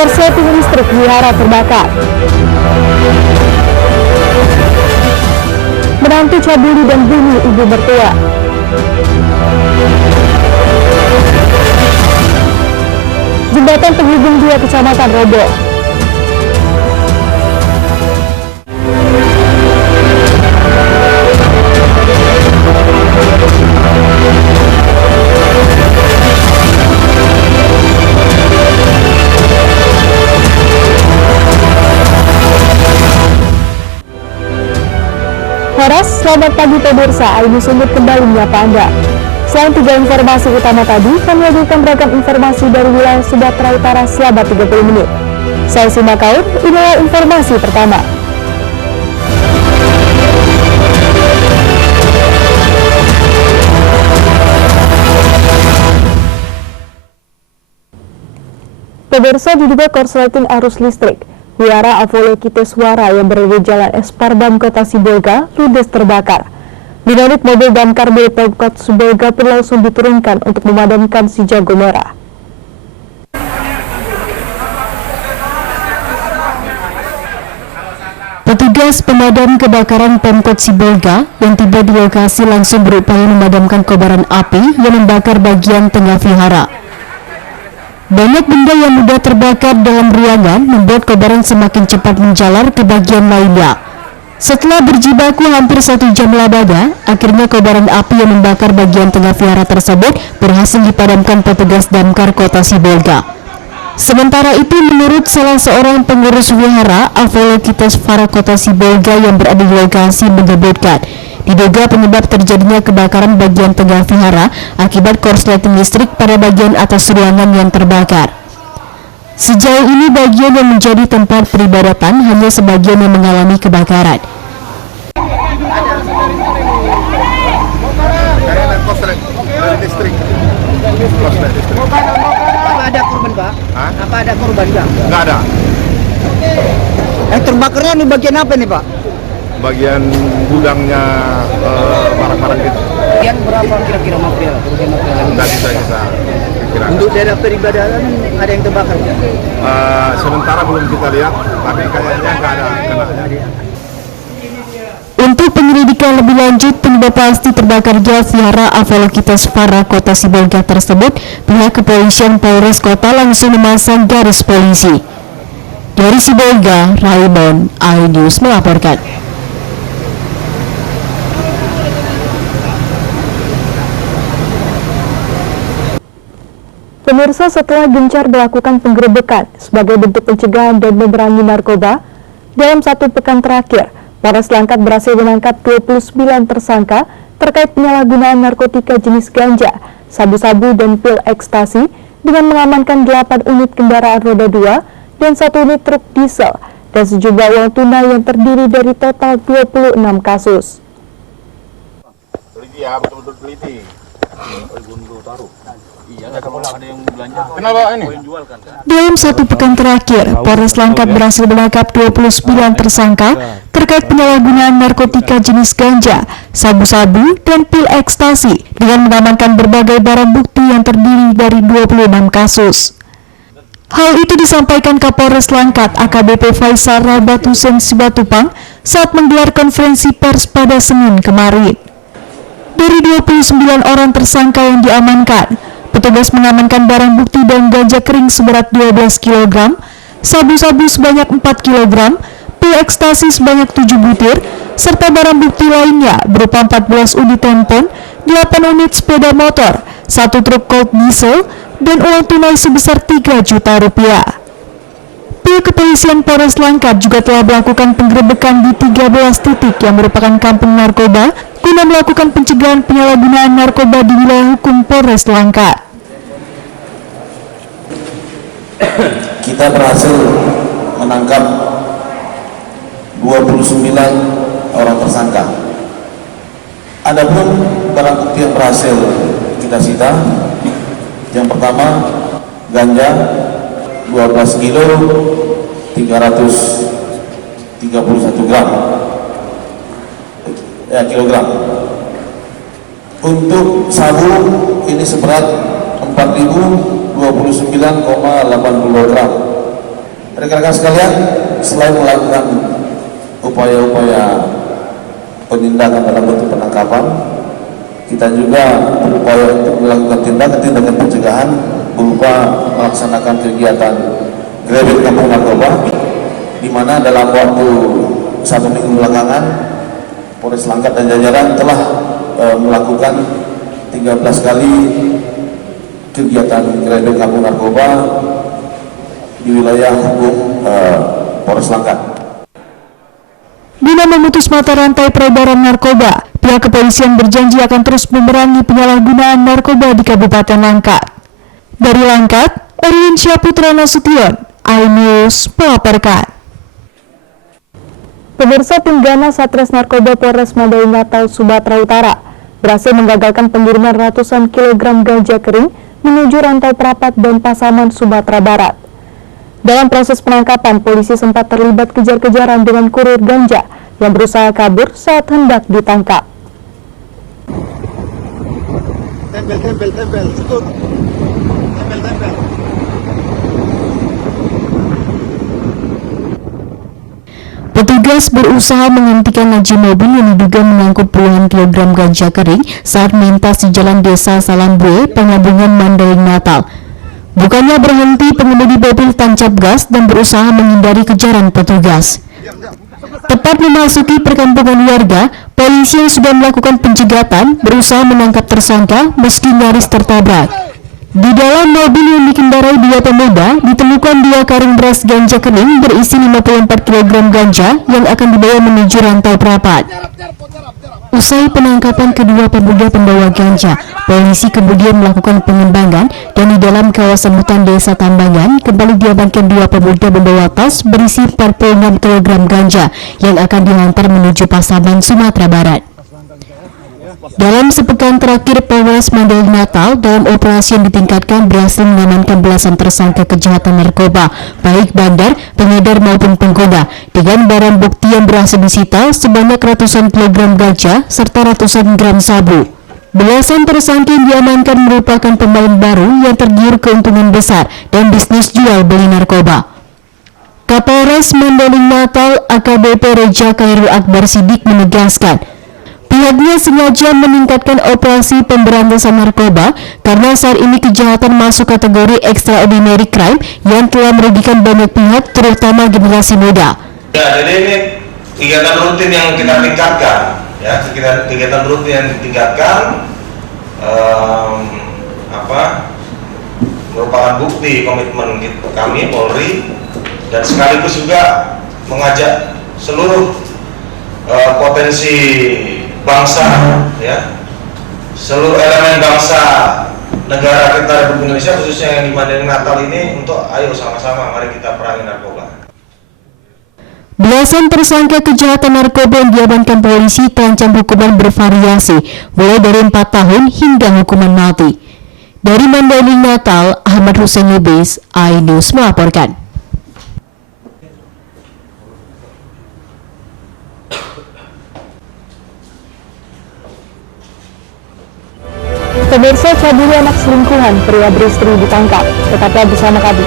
Korsleting listrik wihara terbakar. Menantu cabuli dan bunuh ibu mertua. Jembatan penghubung dua kecamatan roboh. Horas, selamat pagi pemirsa, Aini Sumut kembali menyapa Anda. Selain 3 informasi utama tadi, kami hadirkan beragam informasi dari wilayah Sumatera Utara selama 30 menit. Saya Sima Kaur, inilah informasi pertama. Pemirsa, diduga korsleting arus listrik, wihara Avalokiteswara yang berada di Jalan Esparbam Kota Sibolga ludes terbakar. 5 unit mobil damkar milik Pemkot Sibolga pun langsung diturunkan untuk memadamkan si jago merah. Petugas pemadam kebakaran Pemkot Sibolga yang tiba di lokasi langsung berupaya memadamkan kobaran api yang membakar bagian tengah vihara. Banyak benda yang mudah terbakar dalam ruangan membuat kobaran semakin cepat menjalar ke bagian lainnya. Setelah berjibaku hampir 1 jam labada, akhirnya kobaran api yang membakar bagian tengah vihara tersebut berhasil dipadamkan petugas damkar Kota Sibolga. Sementara itu, menurut salah seorang pengurus wihara Avalokiteswara Kota Sibolga yang berada di lokasi menyebutkan, diduga penyebab terjadinya kebakaran bagian tengah vihara akibat korsleting listrik pada bagian atas ruangan yang terbakar. Sejauh ini bagian yang menjadi tempat peribadatan hanya sebagian yang mengalami kebakaran. Apa ada korban, Pak? Apa ada korban, Pak? Nggak ada. Terbakarnya di bagian apa nih, Pak? Bagian gudangnya barang-barang gitu. Bagian berapa kira-kira material? Nggak bisa kita kira. Untuk daerah peribadatan ada yang terbakar? Sementara belum kita lihat, tapi kayaknya nggak ada kenanya. Untuk penyelidikan lebih lanjut penyebab pasti terbakarnya vihara Avalokiteswara Kota Sibolga tersebut, pihak kepolisian Polres Kota langsung memasang garis polisi. Dari Sibolga, Raymond, iNews melaporkan. Pemirsa, setelah gencar melakukan penggerebekan sebagai bentuk pencegahan dan memerangi narkoba, dalam 1 pekan terakhir, Polres Langkat berhasil menangkap 29 tersangka terkait penyalahgunaan narkotika jenis ganja, sabu-sabu, dan pil ekstasi dengan mengamankan 8 unit kendaraan roda 2 dan 1 unit truk diesel dan sejumlah uang tunai yang terdiri dari total 26 kasus. Teliti ya, betul-betul teliti. Kenapa ini? Dalam 1 pekan terakhir, Polres Langkat berhasil menangkap 29 tersangka terkait penyalahgunaan narkotika jenis ganja, sabu-sabu, dan pil ekstasi dengan mengamankan berbagai barang bukti yang terdiri dari 26 kasus. Hal itu disampaikan Kapolres Langkat AKBP Faisal Rabat Husein Sibatupang saat menggelar konferensi pers pada Senin kemarin. Dari 29 orang tersangka yang diamankan, petugas mengamankan barang bukti dan ganja kering seberat 12 kg, sabu-sabu sebanyak 4 kg, pil ekstasi sebanyak 7 butir, serta barang bukti lainnya berupa 14 unit handphone, 8 unit sepeda motor, 1 truk Colt diesel, dan uang tunai sebesar 3 juta rupiah. Pihak kepolisian Polres Langkat juga telah melakukan penggerebekan di 13 titik yang merupakan kampung narkoba guna melakukan pencegahan penyalahgunaan narkoba di wilayah hukum Polres Langkat. Kita berhasil menangkap 29 orang tersangka. Adapun barang bukti yang berhasil kita sita, yang pertama ganja 12 kilo 331 gram kilogram. Untuk sabu ini seberat 4.029,80 gram. Rekan-rekan sekalian, selain melakukan upaya-upaya penindakan dalam bentuk penangkapan, kita juga berupaya untuk melakukan tindakan-tindakan pencegahan berupa melaksanakan kegiatan gerebek kampung narkoba, di mana dalam waktu 1 minggu belakangan Polres Langkat dan jajaran telah melakukan 13 kali kegiatan gerebek kampung narkoba di wilayah hukum Polres Langkat. Guna memutus mata rantai peredaran narkoba, pihak kepolisian berjanji akan terus memerangi penyalahgunaan narkoba di Kabupaten Langkat. Dari Langkat, Erwin Syahputra Nasution, iNews melaporkan. Pemirsa, tim Ganas Satres Narkoba Polres Mandailing Natal, Sumatera Utara berhasil menggagalkan pengiriman ratusan kilogram ganja kering menuju Rantau Prapat dan Pasaman, Sumatera Barat. Dalam proses penangkapan, polisi sempat terlibat kejar-kejaran dengan kurir ganja yang berusaha kabur saat hendak ditangkap. Tempel, cukup. Tempel. Petugas berusaha menghentikan laju mobil yang diduga mengangkut puluhan kilogram ganja kering saat melintas di Jalan Desa Salambue, Pangabungan, Mandailing Natal. Bukannya berhenti, pengemudi mobil tancap gas dan berusaha menghindari kejaran petugas. Tepat memasuki perkampungan warga, polisi yang sudah melakukan penjegatan berusaha menangkap tersangka meski nyaris tertabrak. Di dalam mobil yang dikendarai 2 pemuda ditemukan 2 karung beras ganja kering berisi 54 kg ganja yang akan dibawa menuju Rantau Prapat. Usai penangkapan kedua pemuda pembawa ganja, polisi kemudian melakukan pengembangan dan di dalam kawasan hutan desa Tambangan kembali diamankan 2 pemuda membawa tas berisi 46 kg ganja yang akan dihantar menuju Pasaman, Sumatera Barat. Dalam sepekan terakhir, Polres Mandailing Natal dalam operasi yang ditingkatkan berhasil mengamankan belasan tersangka kejahatan narkoba, baik bandar, pengedar maupun pengguna, dengan barang bukti yang berhasil disita sebanyak ratusan kilogram ganja serta ratusan gram sabu. Belasan tersangka yang diamankan merupakan pemain baru yang tergiur keuntungan besar dan bisnis jual beli narkoba. Kapolres Mandailing Natal AKBP Reja Khairul Akbar Sidik menegaskan, pihaknya sengaja meningkatkan operasi pemberantasan narkoba karena saat ini kejahatan masuk kategori extraordinary crime yang telah merugikan banyak pihak, terutama generasi muda. Ya, jadi ini kegiatan rutin yang kita tingkatkan, ya, kegiatan rutin yang ditingkatkan, merupakan bukti komitmen kami Polri dan sekaligus juga mengajak seluruh potensi bangsa, ya, seluruh elemen bangsa negara kita Republik Indonesia khususnya yang di Mandailing Natal ini untuk ayo sama-sama mari kita perangi narkoba. Belasan tersangka kejahatan narkoba yang diamankan polisi terancam hukuman bervariasi, mulai dari 4 tahun hingga hukuman mati. Dari Mandailing Natal, Ahmad Hussein Lubis, iNews melaporkan. Pemirsa, cabuli anak selingkuhan, pria beristri ditangkap. Tetaplah bersama kami.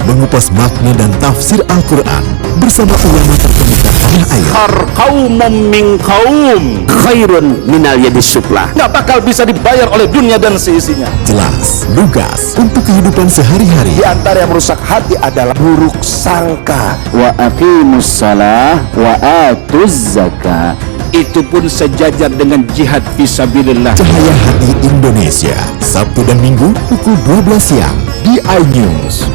Mengupas makna dan tafsir Al-Quran bersama ulama terkemuka tanah air. Qaumum min qaum khairun minal yadis suflah. Nggak bakal bisa dibayar oleh dunia dan seisinya. Jelas, lugas untuk kehidupan sehari-hari. Di antara yang merusak hati adalah buruk sangka. Wa aqimus shalah wa atuz zakah. Itu pun sejajar dengan jihad fisabilillah. Cahaya Hati Indonesia, Sabtu dan Minggu pukul 12 siang di iNews.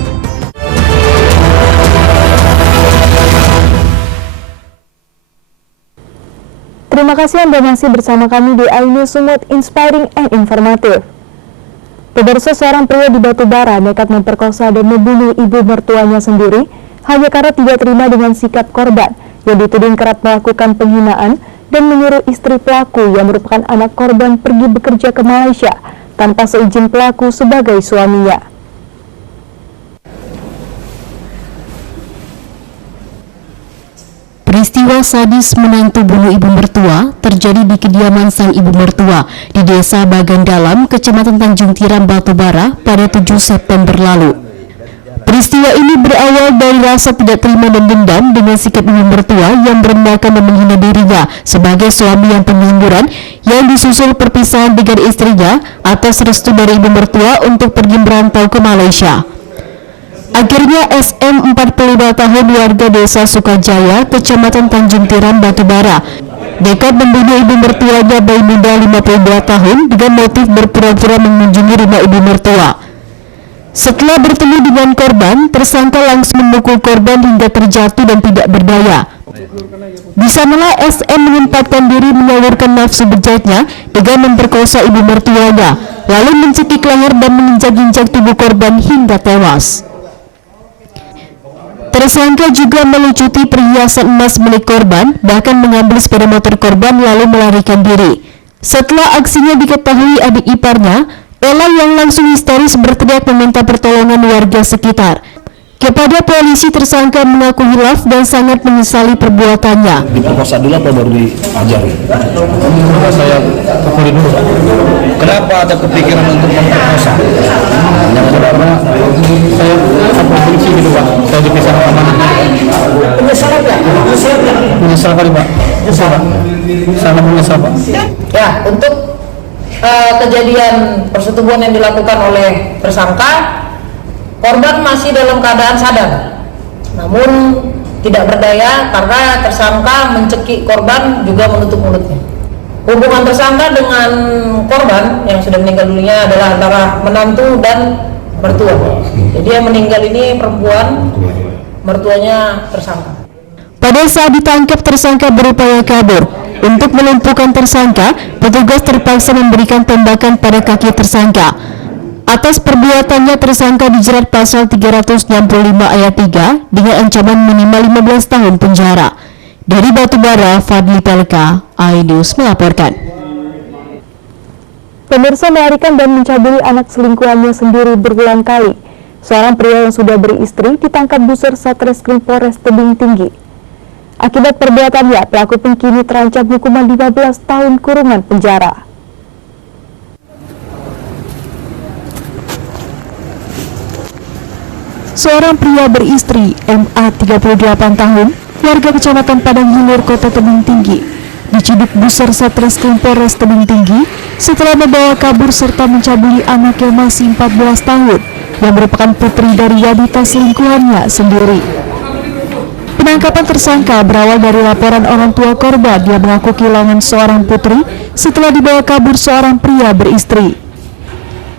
Terima kasih Anda masih bersama kami di iNews Sumut, inspiring and informatif. Pemirsa, seorang pria di Batubara nekat memperkosa dan membunuh ibu mertuanya sendiri hanya karena tidak terima dengan sikap korban yang dituding kerap melakukan penghinaan dan menyuruh istri pelaku yang merupakan anak korban pergi bekerja ke Malaysia tanpa seizin pelaku sebagai suaminya. Peristiwa Peristiwa sadis menantu bunuh ibu mertua terjadi di kediaman sang ibu mertua di Desa Bagandalam, Kecamatan Tanjung Tiram, Batubara pada 7 September lalu. Peristiwa ini berawal dari rasa tidak terima dan dendam dengan sikap ibu mertua yang merendahkan dan menghina dirinya sebagai suami yang pengangguran, yang disusul perpisahan dengan istrinya atas restu dari ibu mertua untuk pergi merantau ke Malaysia. Akhirnya SM 45 tahun warga Desa Sukajaya, Kecamatan Tanjung Tiram, Batubara, nekat membunuh ibu mertuanya bayi muda 52 tahun dengan motif berpura-pura mengunjungi rumah ibu mertua. Setelah bertemu dengan korban, tersangka langsung memukul korban hingga terjatuh dan tidak berdaya. Di sanalah SM menyempatkan diri menyalurkan nafsu bejatnya dengan memperkosa ibu mertuanya, lalu mencekik leher dan menginjak-injak tubuh korban hingga tewas. Tersangka juga melucuti perhiasan emas milik korban, bahkan mengambil sepeda motor korban lalu melarikan diri. Setelah aksinya diketahui adik iparnya, Ella yang langsung histeris berteriak meminta pertolongan warga sekitar. Kepada polisi, tersangka mengaku hilaf dan sangat menyesali perbuatannya. Diperkosa dulu apa baru diajari? Saya pukuli dulu. Kenapa ada kepikiran untuk memperkosa? Karena saya benci gitu Pak. Saya dipisah sama anaknya. Menyesal nggak? Menyesal kali Pak. Menyesal Pak. Sangat menyesal Pak. Ya, untuk kejadian persetubuhan yang dilakukan oleh tersangka, korban masih dalam keadaan sadar, namun tidak berdaya karena tersangka mencekik korban juga menutup mulutnya. Hubungan tersangka dengan korban yang sudah meninggal dunia adalah antara menantu dan mertua. Jadi yang meninggal ini perempuan, mertuanya tersangka. Pada saat ditangkap, tersangka berupaya kabur. Untuk melumpuhkan tersangka, petugas terpaksa memberikan tembakan pada kaki tersangka. Atas perbuatannya, tersangka dijerat pasal 365 ayat 3 dengan ancaman minimal 15 tahun penjara. Dari Batubara, Fadli Pelka, iNews melaporkan. Pemirsa melarikan dan mencabuli anak selingkuhannya sendiri berulang kali. Seorang pria yang sudah beristri ditangkap buser Satreskrim Polres Tebing Tinggi. Akibat perbuatannya, pelaku pun kini terancam hukuman 15 tahun kurungan penjara. Seorang pria beristri, MA 38 tahun, warga Kecamatan Padang Hilir, Kota Tebing Tinggi, diciduk buser Satreskrim Polres Tebing Tinggi setelah membawa kabur serta mencabuli anak yang masih 14 tahun yang merupakan putri dari wanita selingkuhannya sendiri. Penangkapan tersangka berawal dari laporan orang tua korban yang mengaku kehilangan seorang putri setelah dibawa kabur seorang pria beristri.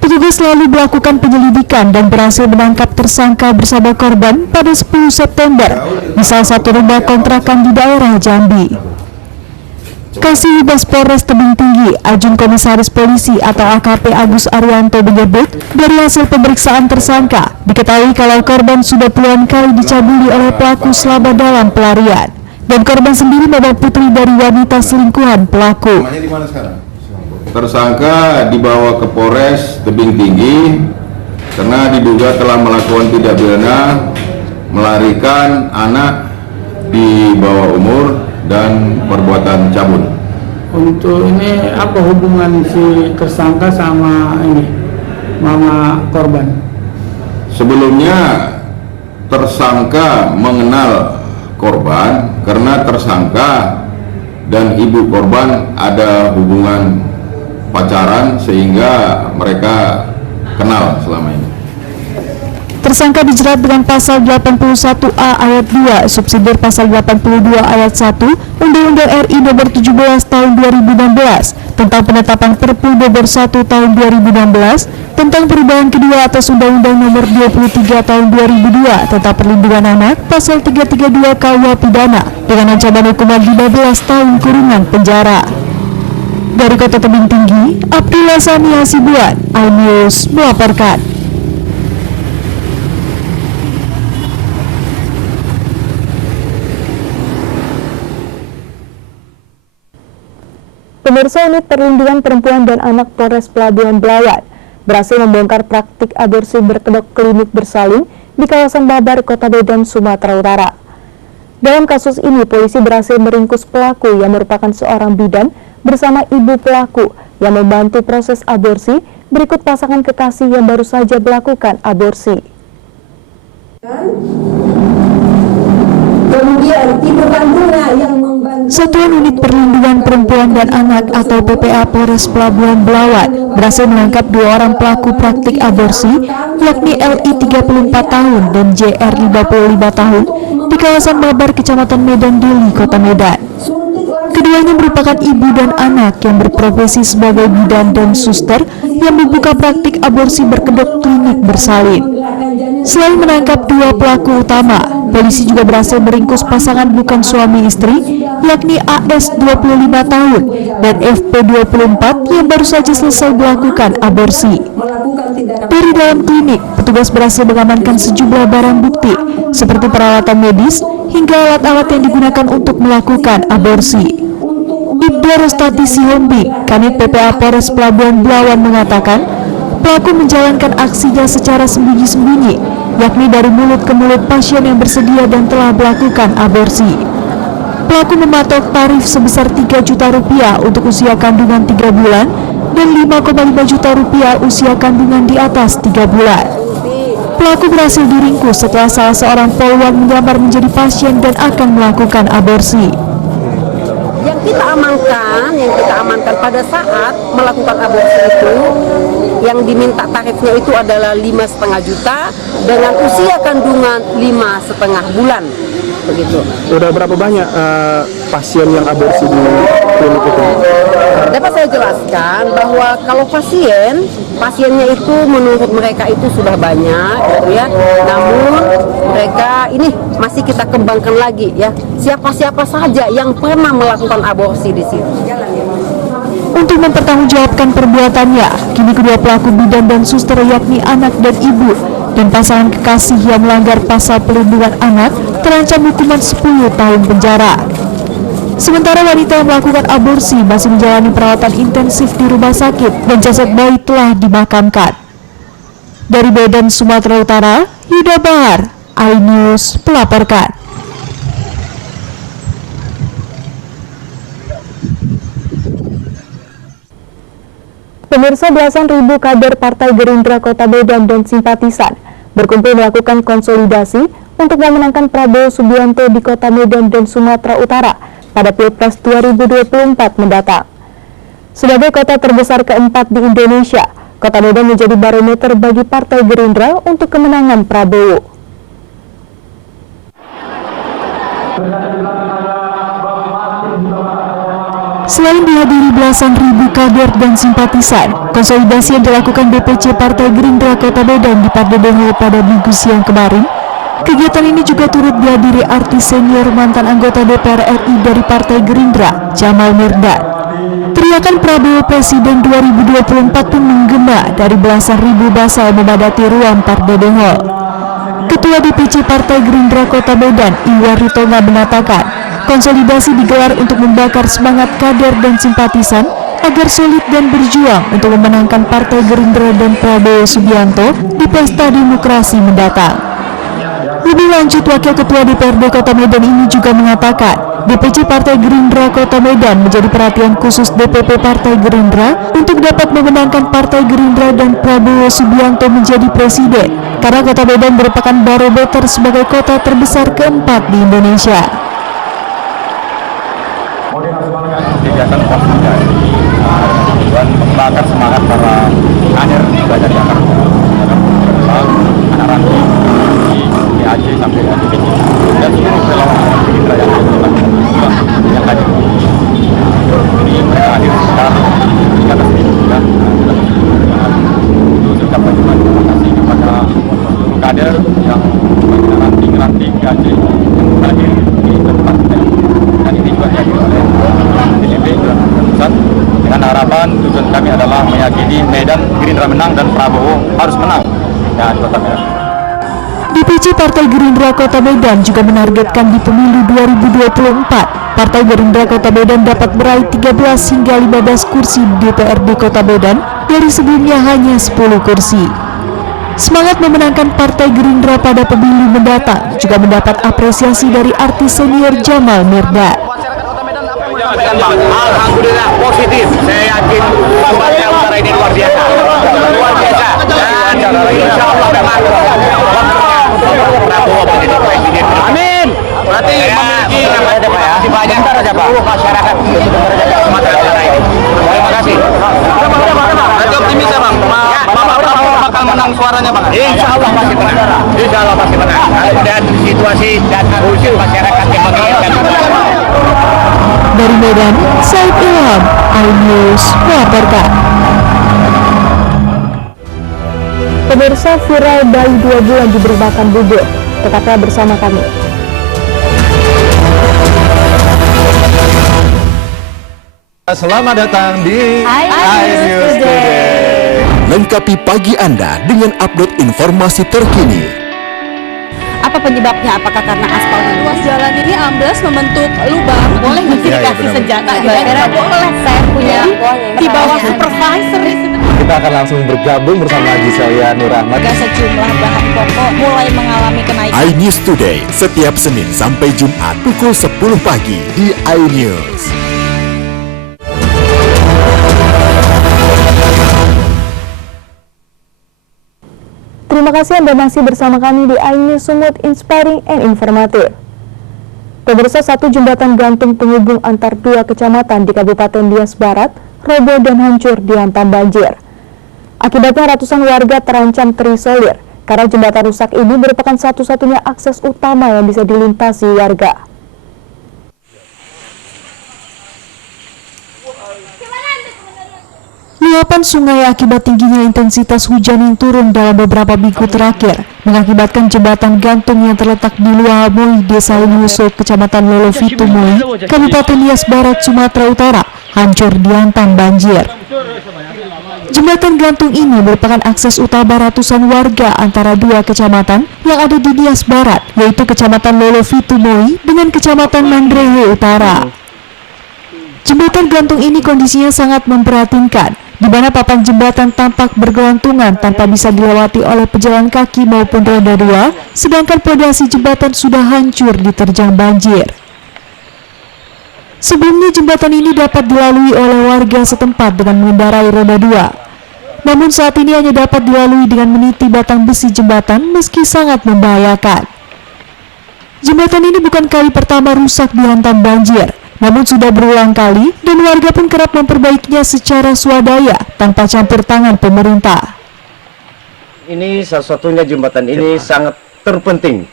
Petugas lalu melakukan penyelidikan dan berhasil menangkap tersangka bersama korban pada 10 September di salah satu rumah kontrakan di daerah Jambi. Kasih Humas Polres Tebing Tinggi, Ajun Komisaris Polisi atau AKP Agus Arianto menyebut, dari hasil pemeriksaan tersangka, diketahui kalau korban sudah puluhan kali dicabuli oleh pelaku selama dalam pelarian. Dan korban sendiri memang putri dari wanita selingkuhan pelaku. Tersangka dibawa ke Polres Tebing Tinggi karena diduga telah melakukan tindak pidana melarikan anak di bawah umur dan perbuatan cabul. Untuk ini apa hubungan si tersangka sama ini mama korban? Sebelumnya tersangka mengenal korban karena tersangka dan ibu korban ada hubungan pacaran sehingga mereka kenal selama ini. Tersangka dijerat dengan pasal 81A ayat 2 subsidiar pasal 82 ayat 1 Undang-Undang RI nomor 17 tahun 2016 tentang penetapan Perpu nomor 1 tahun 2016 tentang perubahan kedua atas Undang-Undang nomor 23 tahun 2002 tentang perlindungan anak pasal 332 KUH pidana dengan ancaman hukuman 15 tahun kurungan penjara. Dari Kota Tebing Tinggi, Abdullah Sani Hasibuan, iNews melaporkan. Pemirsa, Unit Perlindungan Perempuan dan Anak Polres Pelabuhan Belawan berhasil membongkar praktik aborsi berkedok klinik bersalin di kawasan Babar, Kota Medan, Sumatera Utara. Dalam kasus ini, polisi berhasil meringkus pelaku yang merupakan seorang bidan bersama ibu pelaku yang membantu proses aborsi berikut pasangan kekasih yang baru saja melakukan aborsi. Kemudian ibu kandungnya yang membantu. Satuan Unit Perlindungan Perempuan dan Anak atau PPA Polres Pelabuhan Belawan berhasil menangkap 2 orang pelaku praktik aborsi, yakni LI 34 tahun dan JR 55 tahun di kawasan Babar, Kecamatan Medan Deli, Kota Medan. Keduanya merupakan ibu dan anak yang berprofesi sebagai bidan dan suster yang membuka praktik aborsi berkedok klinik bersalin. Selain menangkap 2 pelaku utama, polisi juga berhasil meringkus pasangan bukan suami istri, yakni AS 25 tahun dan FP 24 yang baru saja selesai melakukan aborsi. Dari dalam klinik, petugas berhasil mengamankan sejumlah barang bukti seperti peralatan medis hingga alat-alat yang digunakan untuk melakukan aborsi. Ibda Rostati Sihombing, Kanit PPA Polres Pelabuhan Belawan mengatakan, pelaku menjalankan aksinya secara sembunyi-sembunyi, yakni dari mulut ke mulut pasien yang bersedia dan telah melakukan aborsi. Pelaku mematok tarif sebesar 3 juta rupiah untuk usia kandungan 3 bulan dan 5,5 juta rupiah usia kandungan di atas 3 bulan. Pelaku berhasil diringkus setelah salah seorang poluan menyamar menjadi pasien dan akan melakukan aborsi. Yang kita amankan pada saat melakukan aborsi itu, yang diminta tarifnya itu adalah 5,5 juta dengan usia kandungan 5,5 bulan. Begitu. Udah berapa banyak pasien yang aborsi di klinik itu? Dapat saya jelaskan bahwa kalau pasiennya itu menurut mereka itu sudah banyak, gitu ya. Namun mereka ini masih kita kembangkan lagi, ya. Siapa-siapa saja yang pernah melakukan aborsi di situ. Untuk mempertanggungjawabkan perbuatannya, kini kedua pelaku bidan dan suster yakni anak dan ibu dan pasangan kekasih yang melanggar pasal pelindungan anak terancam hukuman 10 tahun penjara. Sementara wanita yang melakukan aborsi masih menjalani perawatan intensif di rumah sakit dan jasad bayi telah dimakamkan. Dari Medan, Sumatera Utara, Yuda Bahar, iNews melaporkan. Pemirsa, belasan ribu kader Partai Gerindra Kota Medan dan simpatisan berkumpul melakukan konsolidasi untuk memenangkan Prabowo Subianto di Kota Medan dan Sumatera Utara pada Pilpres 2024 mendatang. Sebagai kota terbesar keempat di Indonesia, Kota Medan menjadi barometer bagi Partai Gerindra untuk kemenangan Prabowo. Selain dihadiri belasan ribu kader dan simpatisan, konsolidasi yang dilakukan DPC Partai Gerindra Kota Medan di Pardedengo pada Minggu siang kemarin, kegiatan ini juga turut dihadiri artis senior mantan anggota DPR RI dari Partai Gerindra, Jamal Mirdad. Teriakan Prabowo Presiden 2024 pun menggema dari belasan ribu massa yang memadati ruang Pardedengo. Ketua DPC Partai Gerindra Kota Medan, Iwan Ritonga mengatakan, konsolidasi digelar untuk membakar semangat kader dan simpatisan agar solid dan berjuang untuk memenangkan Partai Gerindra dan Prabowo Subianto di pesta demokrasi mendatang. Lebih lanjut, Wakil Ketua DPRD Kota Medan ini juga mengatakan, DPC Partai Gerindra Kota Medan menjadi perhatian khusus DPP Partai Gerindra untuk dapat memenangkan Partai Gerindra dan Prabowo Subianto menjadi presiden, karena Kota Medan merupakan barometer sebagai kota terbesar keempat di Indonesia. Kegiatan konsolidasi tujuan membakar semangat para kader baik dari akar anak ranting di Aceh sampai ke DPC dan seluruh relawan Gerindra yang hadir. Ini mereka hadir sekitar 300.000 ya. Untuk ucapkan terima kasih kepada seluruh kader yang ranting di Aceh yang hadir di tempat dan ini juga dihadiri oleh DPP pusat dengan harapan tujuan kami adalah meyakini Medan Gerindra menang dan Prabowo harus menang dan Kota Medan. DPC Partai Gerindra Kota Medan juga menargetkan di pemilu 2024, Partai Gerindra Kota Medan dapat meraih 13 hingga 15 kursi di DPRD Kota Medan dari sebelumnya hanya 10 kursi. Semangat memenangkan Partai Gerindra pada pemilu mendatang juga mendapat apresiasi dari artis senior Jamal Mirdad. Alhamdulillah positif. Saya yakin Sumatera Utara ini luar biasa. Luar biasa. Dan insya Allah memang Prabowo menjadi presiden. Amin. Berarti memiliki masih banyak seluruh masyarakat Sumatera Utara ini. Terima kasih. Berarti optimis ya Bang? Prabowo bakal menang suaranya Bang? Insya Allah pasti menang. Insya Allah pasti menang. Dan situasi dan kondisi masyarakat yang menginginkan. Dari Medan, Said Ilham, iNews melaporkan. Pemirsa, viral bayi 2 bulan diberi makan bubur. Tetaplah bersama kami. Selamat datang di iNews Today. Lengkapi pagi Anda dengan update informasi terkini. Apa penyebabnya? Apakah karena aspalnya? Ruas jalan ini amblas membentuk lubang. Boleh nggak sih dikasih senjata? Kira-kira boleh. Saya punya di bawah supervisor. Kita akan langsung bergabung bersama Giselia Nurahmat. Sejumlah bahan pokok mulai mengalami kenaikan. iNews Today setiap Senin sampai Jumat pukul 10 pagi di iNews. Terima kasih Anda masih bersama kami di iNews Sumut, inspiring and informatif. Pemirsa, satu jembatan gantung penghubung antar 2 kecamatan di Kabupaten Nias Barat roboh dan hancur dihantam banjir. Akibatnya ratusan warga terancam terisolir karena jembatan rusak ini merupakan satu-satunya akses utama yang bisa dilintasi warga. Luapan sungai akibat tingginya intensitas hujan yang turun dalam beberapa minggu terakhir mengakibatkan jembatan gantung yang terletak di Luahamoi, Desa Yuso, Kecamatan Lolovitumoi, Kabupaten Nias Barat, Sumatera Utara, hancur dihantam banjir. Jembatan gantung ini merupakan akses utama ratusan warga antara 2 kecamatan yang ada di Nias Barat, yaitu Kecamatan Lolovitumoi dengan Kecamatan Mandrehe Utara. Jembatan gantung ini kondisinya sangat memprihatinkan, di mana papan jembatan tampak bergelantungan tanpa bisa dilewati oleh pejalan kaki maupun roda 2, sedangkan pondasi jembatan sudah hancur diterjang banjir. Sebelumnya jembatan ini dapat dilalui oleh warga setempat dengan mengendarai roda 2. Namun saat ini hanya dapat dilalui dengan meniti batang besi jembatan meski sangat membahayakan. Jembatan ini bukan kali pertama rusak dihantam banjir, namun sudah berulang kali dan warga pun kerap memperbaikinya secara swadaya tanpa campur tangan pemerintah. Ini salah satunya jembatan ini sangat terpenting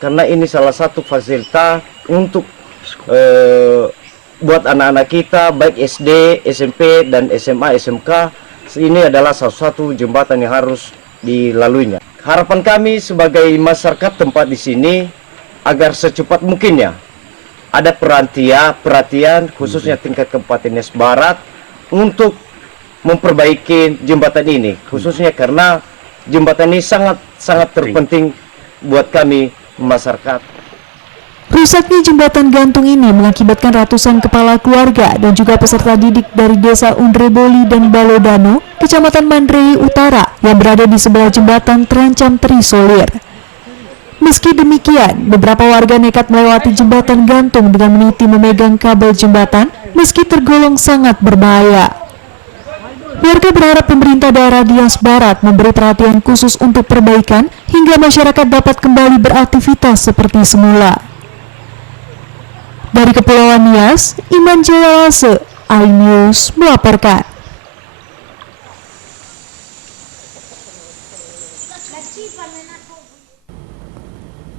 karena ini salah satu fasilitas untuk buat anak-anak kita baik SD, SMP dan SMA, SMK. Ini adalah salah satu jembatan yang harus dilaluinya. Harapan kami sebagai masyarakat tempat di sini agar secepat mungkin ya ada perhatian khususnya tingkat Kabupaten Nias Barat untuk memperbaiki jembatan ini, khususnya karena jembatan ini sangat terpenting buat kami masyarakat. Rusaknya jembatan gantung ini mengakibatkan ratusan kepala keluarga dan juga peserta didik dari Desa Undreboli dan Balodano, Kecamatan Mandrehe Utara yang berada di sebelah jembatan terancam terisolir. Meski demikian, beberapa warga nekat melewati jembatan gantung dengan meniti memegang kabel jembatan meski tergolong sangat berbahaya. Warga berharap pemerintah daerah Nias Barat memberi perhatian khusus untuk perbaikan hingga masyarakat dapat kembali beraktivitas seperti semula. Dari Kepulauan Nias, Iman Jayalase, iNews melaporkan.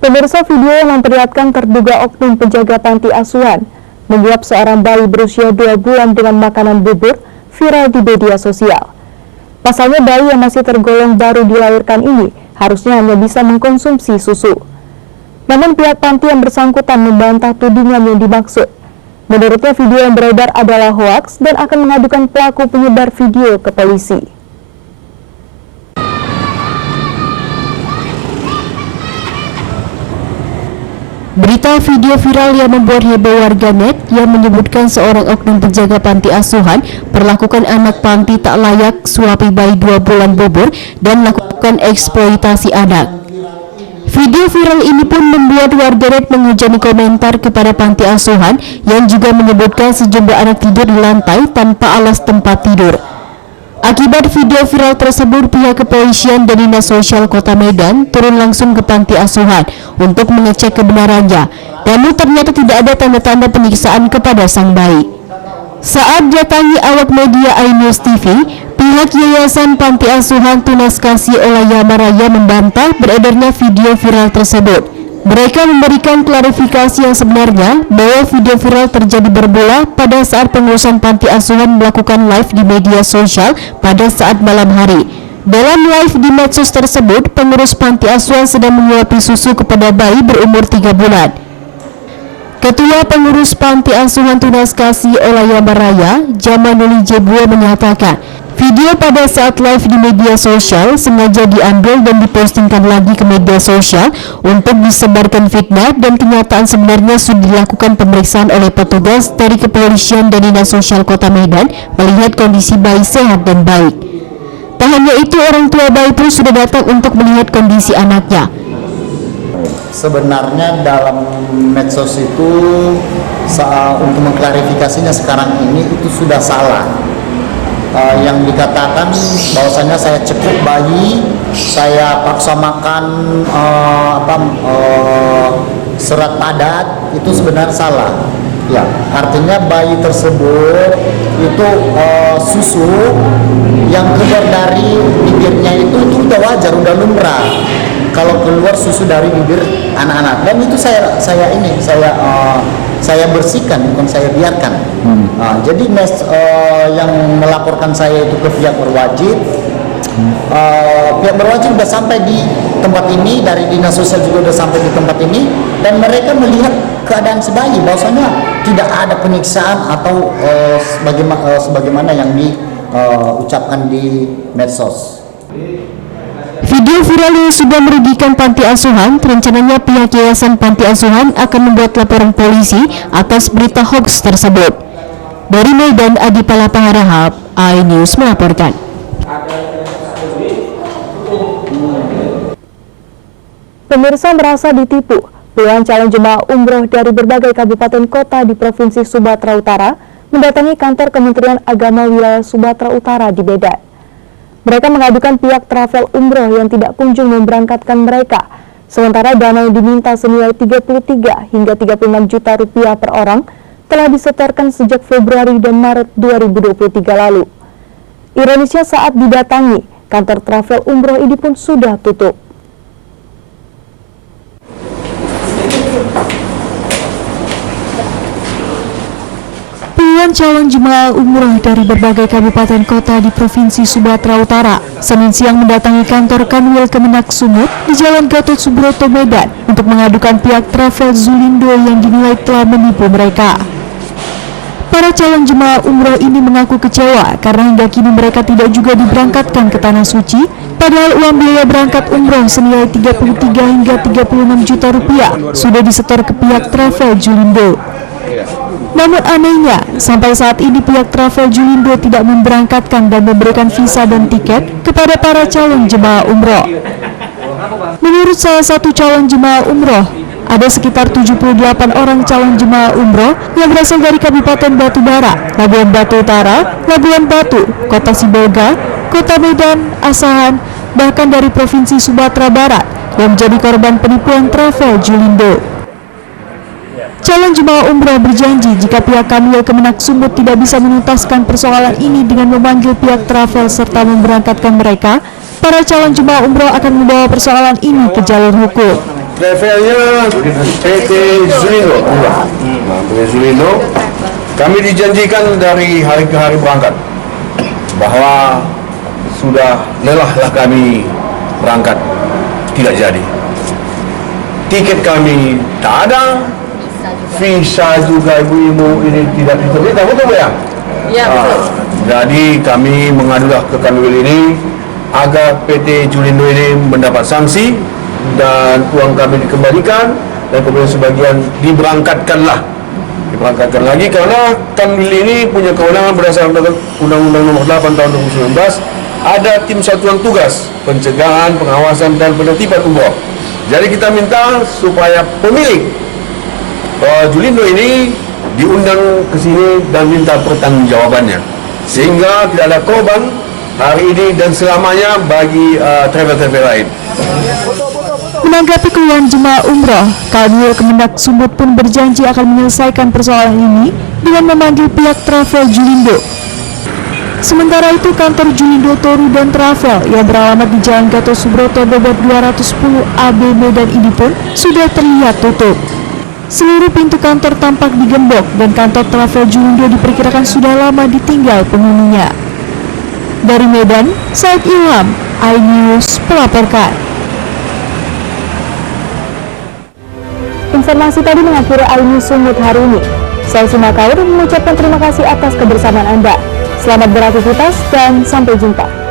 Pemirsa, video yang memperlihatkan terduga oknum penjaga panti asuhan menyuap seorang bayi berusia 2 bulan dengan makanan bubur viral di media sosial. Pasalnya bayi yang masih tergolong baru dilahirkan ini harusnya hanya bisa mengkonsumsi susu. Namun pihak panti yang bersangkutan membantah tudingan yang dimaksud. Menurutnya video yang beredar adalah hoaks dan akan mengadukan pelaku penyebar video ke polisi. Berita video viral yang membuat heboh warganet yang menyebutkan seorang oknum penjaga panti asuhan perlakukan anak panti tak layak, suapi bayi 2 bulan bobor, dan lakukan eksploitasi anak. Video viral ini pun membuat warganet menghujani komentar kepada panti asuhan yang juga menyebutkan sejumlah anak tidur di lantai tanpa alas tempat tidur. Akibat video viral tersebut, pihak kepolisian dan Dinas Sosial Kota Medan turun langsung ke panti asuhan untuk mengecek kebenarannya. Namun ternyata tidak ada tanda-tanda penyiksaan kepada sang bayi. Saat datangi awak media iNews TV, pihak Yayasan Panti Asuhan Tunas Kasih Olayama Raya membantah beredarnya video viral tersebut. Mereka memberikan klarifikasi yang sebenarnya bahwa video viral terjadi bermula pada saat pengurusan panti asuhan melakukan live di media sosial pada saat malam hari. Dalam live di medsos tersebut, pengurus panti asuhan sedang menyuapi susu kepada bayi berumur 3 bulan. Ketua Pengurus Panti Asuhan Tunas Kasih Olayama Raya, Jamanuli Jebua, menyatakan video pada saat live di media sosial sengaja diambil dan dipostingkan lagi ke media sosial untuk disebarkan fitnah, dan kenyataan sebenarnya sudah dilakukan pemeriksaan oleh petugas dari kepolisian dan Dinas Sosial Kota Medan melihat kondisi bayi sehat dan baik. Tak hanya itu, orang tua bayi pun sudah datang untuk melihat kondisi anaknya. Sebenarnya dalam medsos itu untuk mengklarifikasinya sekarang ini itu sudah salah. Yang dikatakan bahwasanya saya cekuk bayi, saya paksa makan serat padat, itu sebenarnya salah. Ya, artinya bayi tersebut itu susu yang keluar dari bibirnya itu udah wajar, udah lumrah. Kalau keluar susu dari bibir anak-anak, dan itu saya bersihkan, bukan saya biarkan. Jadi yang melaporkan saya itu ke pihak berwajib. Pihak berwajib sudah sampai di tempat ini, dari Dinas Sosial juga sudah sampai di tempat ini, dan mereka melihat keadaan si bayi, bahwasanya tidak ada penyiksaan atau sebagaimana yang diucapkan di medsos. Video viral yang sudah merugikan panti asuhan, rencananya pihak Yayasan Panti Asuhan akan membuat laporan polisi atas berita hoax tersebut. Dari Medan, Adi Palapaharahap, iNews melaporkan. Pemirsa merasa ditipu. Puluhan calon jemaah umroh dari berbagai kabupaten kota di Provinsi Sumatera Utara mendatangi kantor Kementerian Agama wilayah Sumatera Utara di Medan. Mereka mengadukan pihak travel umroh yang tidak kunjung memberangkatkan mereka, sementara dana yang diminta senilai 33 hingga 36 juta rupiah per orang telah disetorkan sejak Februari dan Maret 2023 lalu. Ironisnya, saat didatangi, kantor travel umroh ini pun sudah tutup. Puluhan calon jemaah umroh dari berbagai kabupaten kota di Provinsi Sumatera Utara Senin siang mendatangi kantor Kanwil Kemenak Sumut di Jalan Gatot Subroto, Medan untuk mengadukan pihak travel Zulindo yang dinilai telah menipu mereka. Para calon jemaah umroh ini mengaku kecewa karena hingga kini mereka tidak juga diberangkatkan ke Tanah Suci, padahal uang biaya berangkat umroh senilai 33 hingga 36 juta rupiah sudah disetor ke pihak travel Zulindo. Namun anehnya, sampai saat ini pihak travel Zulindo tidak memberangkatkan dan memberikan visa dan tiket kepada para calon jemaah umroh. Menurut salah satu calon jemaah umroh, ada sekitar 78 orang calon jemaah umroh yang berasal dari Kabupaten Batubara, Labuan Batu Utara, Labuan Batu, Kota Sibolga, Kota Medan, Asahan, bahkan dari Provinsi Sumatera Barat yang menjadi korban penipuan travel Zulindo. Calon jemaah umroh berjanji jika pihak Kanwil Kemenak Sumut tidak bisa menuntaskan persoalan ini dengan memanggil pihak travel serta memberangkatkan mereka, para calon jemaah umroh akan membawa persoalan ini ke jalur hukum. Travelnya PT Zulindo. PT Zulindo, kami dijanjikan dari hari ke hari berangkat bahwa sudah lelahlah kami berangkat, tidak jadi. Tiket kami tak ada. Visa juga ibu-ibu ini tidak diterbitkan, betul ya? Iya, betul. Jadi kami mengadulah ke Kanwil ini agar PT Zulindo ini mendapat sanksi dan uang kami dikembalikan dan kemudian sebagian diberangkatkan lagi karena Kanwil ini punya kewenangan berdasarkan Undang-Undang Nomor 8 Tahun 2019. Ada tim satuan tugas pencegahan, pengawasan dan penertiban umroh. Jadi kita minta supaya pemilik Julindo ini diundang ke sini dan minta pertanggungjawabannya sehingga tidak ada korban hari ini dan selamanya bagi travel-travel lain. Menanggapi keluhan jemaah umroh, Kanwil Kemendak Sumut pun berjanji akan menyelesaikan persoalan ini dengan memanggil pihak Travel Julindo. Sementara itu, kantor Julindo Tour dan Travel yang beralamat di Jalan Gatot Subroto Bobot 210 AB Medan ini pun sudah terlihat tutup. Seluruh pintu kantor tampak digembok dan kantor Travel Julindo diperkirakan sudah lama ditinggal penghuninya. Dari Medan, Said Ilham, iNews melaporkan. Informasi tadi mengakhiri iNews Sumut hari ini. Saya Sumakaur mengucapkan terima kasih atas kebersamaan Anda. Selamat beraktivitas dan sampai jumpa.